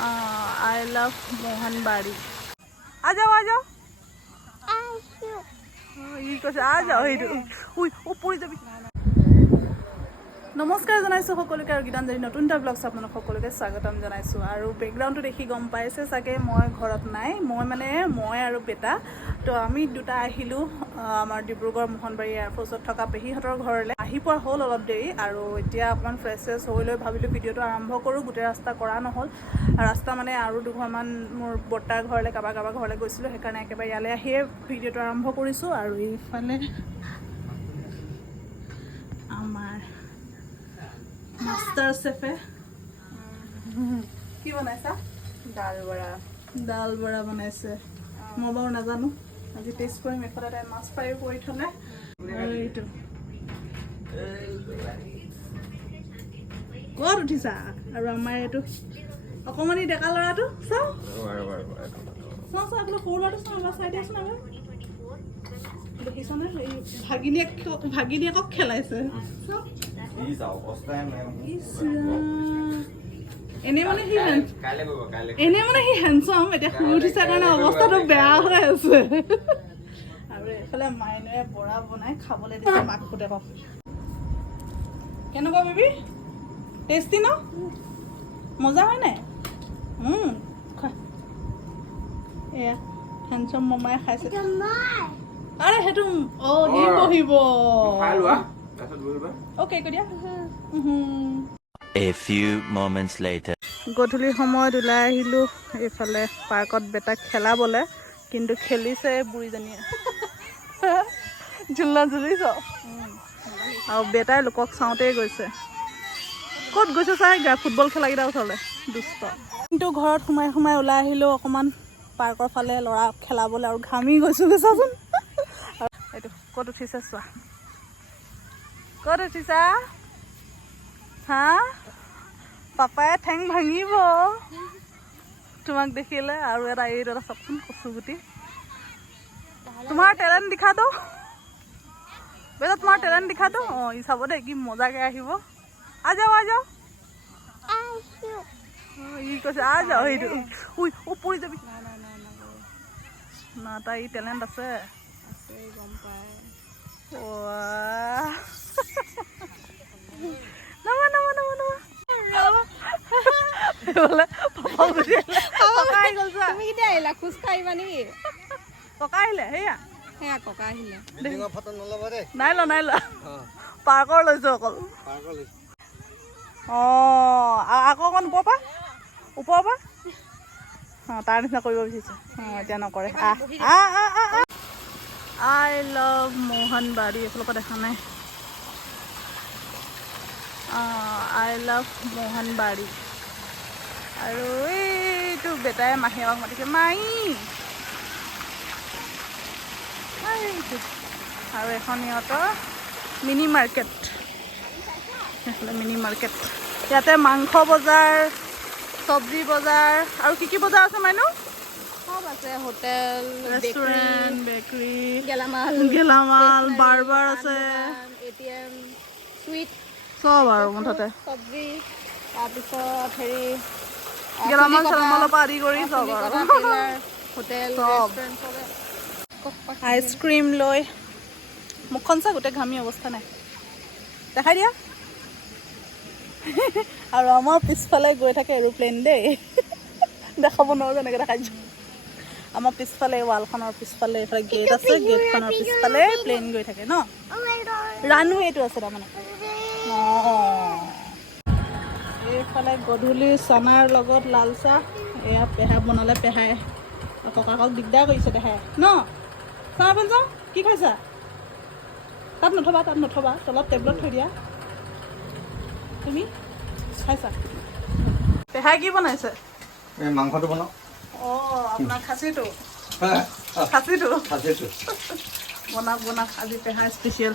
I love Mohanbari. आ जाओ ये कैसे आ जाओ पड़ी जाबी नमस्कार जनाइছোঁ সকলোকে আৰু গীতাঞ্জলি নতুন এটা ব্লগছ আপোনালোক সকলোকে স্বাগতম জনাইছোঁ আৰু বেকগ্ৰাউণ্ডটো দেখি গম পাইছে চাগে মই ঘৰত নাই মই আৰু বেটা তো আমি দুটা আহিলোঁ আমাৰ ডিব্ৰুগড় মোহনবাৰী এয়াৰফৰ্চত থকা পেহীহঁতৰ ঘৰলৈ আহি পোৱা হ'ল অলপ দেৰি আৰু এতিয়া অকণমান ফ্ৰেছ হৈ লৈ ভাবিলোঁ ভিডিঅ'টো আৰম্ভ কৰোঁ গোটেই ৰাস্তা কৰা নহ'ল ৰাস্তা মানে আৰু দুঘৰমান মোৰ বৰ্তাৰ ঘৰলৈ কাৰোবাৰ ঘৰলৈ গৈছিলোঁ সেইকাৰণে একেবাৰে ইয়ালৈ আহিয়ে ভিডিঅ'টো আৰম্ভ কৰিছোঁ আৰু এইফালে আমাৰ মাষ্টাৰ চেফে কি বনাইছা ডাল বৰা বনাইছে মই বাৰু নাজানো আজি টেষ্ট কৰিম এফালে তাই মাছ ফ্ৰাইও কৰি থ'লে এইটো ক'ত উঠিছা আৰু আমাৰ এইটো অকণমানি ডেকা ল'ৰাটো চাওঁ আপোনাৰ সৰু ল'ৰাটো চাওঁ এবাৰ চাই দিয়াচোন এবাৰ দেখিছনে এই ভাগিনীয়েকক খেলাইছে এনে মানে সি হেণ্ডচাম এতিয়া শুই উঠিছে কাৰণে অৱস্থাটো বেয়া হৈ আছে আৰু এইফালে মাইনুৱে বৰা বনাই খাবলৈ দিছে মাক পুতেকক কেনেকুৱা বেবী টেষ্টি ন মজা হয় নাই এয়া হেণ্ডচাম মামাই খাইছে আরে হেতু ও নি বহিব ওকে করিয়া A few moments later গধূলি সময়ত ওলাই আহিলোঁ এইফালে পাৰ্কত বেটাক খেলাবলৈ কিন্তু খেলিছে বুঢ়ীজনীয়ে ঝুলনা ঝুলিছ আৰু বেটাই লোকক চাওঁতেই গৈছে ক'ত গৈছে চাই ফুটবল খেলাকেইটা ওচৰলৈ দুষ্ট কিন্তু ঘৰত সোমাই ওলাই আহিলোঁ অকণমান পাৰ্কৰ ফালে ল'ৰা খেলাবলৈ আৰু ঘামি গৈছোঁ চাচোন এইটো ক'ত উঠিছে চোৱা ক'ত উঠিছা হা পাপাই ঠেং ভাঙিব তোমাক দেখিলে আৰু এটা এইটো এটা চাচোন কচুগুটি তোমাৰ টেলেণ্ট দিখা দো বেটা তোমাৰ টেলেণ্ট দিখা দো অঁ ই চাব দেই কি মজাকৈ আহিব আ যাও ই কৈছে আ যাও সেইটো পৰি যাবি না তাই টেলেণ্ট আছে গম পায় নাই লোৱা পাৰ্কৰ লৈছো অকল আকৌ অকণ ওপৰৰ পৰা তাৰ নিচিনা কৰিব বিচাৰিছে এতিয়া নকৰে I love Mohanbari এইফালৰ পৰা দেখা নাই I love Mohanbari আৰু এইটো বেটাই মাহীয়েকক মাতিছে মাই আৰু এখন ইহঁতৰ মিনি মাৰ্কেট ইয়াতে মাংস বজাৰ চব্জি বজাৰ আৰু কি বজাৰ আছে মাইনু সব আছে হোটেল ৰেষ্টুৰেণ্ট বেকাৰী গেলামাল বাৰবাৰ আছে এটিএম সুইট সব আৰু মুঠতে চব্জি তাৰপিছত হেৰি গেলামাল চেলামালৰ পৰা আদি কৰি সব আৰু হোটেল ৰেষ্টুৰেণ্ট আইচক্ৰীম লৈ মুখখন চা গোটেই ঘামি অৱস্থা নাই দেখাই দিয়া আৰু আমাৰ পিছফালে গৈ থাকে এৰোপ্লেন দেই দেখাব নোৱাৰো যেনেকৈ দেখাইছোঁ আমাৰ পিছফালে ৱালখনৰ পিছফালে এইফালে গেট আছে গেটখনৰ পিছফালে প্লেন গৈ থাকে ন ৰানৱে এইটো আছে তাৰমানে এইফালে গধূলি চানাৰ লগত লাল চাহ এয়া পেহা বনালে পেহাই ককাকক দিগদাৰ কৰিছে দেখাই ন চাহ যাওঁ কি খাইছা তাত নথবা তলত টেবুলত থৈ দিয়া তুমি খাইছা পেহাই কি বনাইছে মাংসটো বনাও আপোনাৰ খাচীটো বনাওক আজি পেহা স্পেচিয়েল